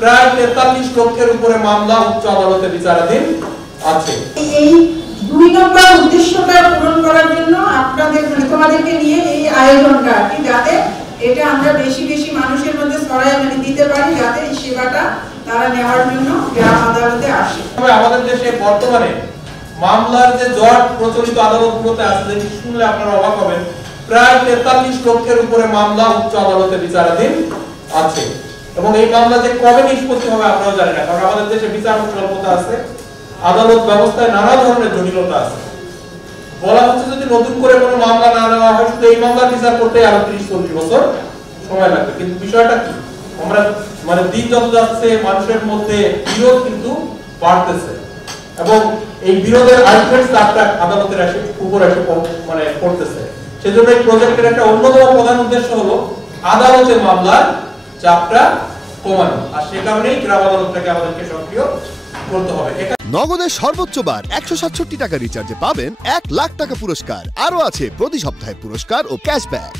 প্রায় 43 লক্ষের উপরে মামলা উচ্চ আদালতে বিচারাধীন আছে। এই 2 নম্বর উদ্দেশ্যটা পূরণ করার জন্য আপনাদের তোমাদেরকে নিয়ে এই আয়োজনটা যাতে এটা আমরা বেশি বেশি মানুষের মধ্যে ছড়াই দিতে পারি, যাতে এই সেবাটা তারা নেওয়ার জন্য গ্রাম আদালতে আসে। তবে আমাদের দেশে বর্তমানে মামলার যে জট প্রচলিত আদালতগুলোতে আছে, যেটি শুনলে আপনারা অবাক হবেন, প্রায় 43 লক্ষের উপরে মামলা উচ্চ আদালতে বিচারাধীন আছে। এবং এই মামলা যে কবে নিষ্পত্তি হবে আপনারা জানেন না, কারণ আমাদের দেশে বিচার স্বল্পতা আছে, আদালত ব্যবস্থায় নানা ধরনের জটিলতা আছে। বলা হচ্ছে যদি নতুন করে কোনো মামলা না নেওয়া হয়, শুধু এই মামলা বিচার করতে আরো 30-40 বছর সময় লাগবে। কিন্তু বিষয়টা কি, আমরা মানে দিন যত যাচ্ছে মানুষের মধ্যে বিরোধ কিন্তু বাড়তেছে এবং এই বিরোধের আর্গুমেন্টস আপনার আদালতের উপর এসে মানে পড়তেছে। সেজন্য এই প্রজেক্টের একটা অন্যতম প্রধান উদ্দেশ্য হলো আদালতে মামলার চাপটা কমানো, আর সে কারণেই গ্রাম আদালতটাকে আমাদেরকে সক্রিয় করতে হবে। নগদের সর্বোচ্চ বার 167 টাকা রিচার্জে পাবেন 1 লাখ টাকা পুরস্কার। আরো আছে প্রতি সপ্তাহে পুরস্কার ও ক্যাশব্যাক।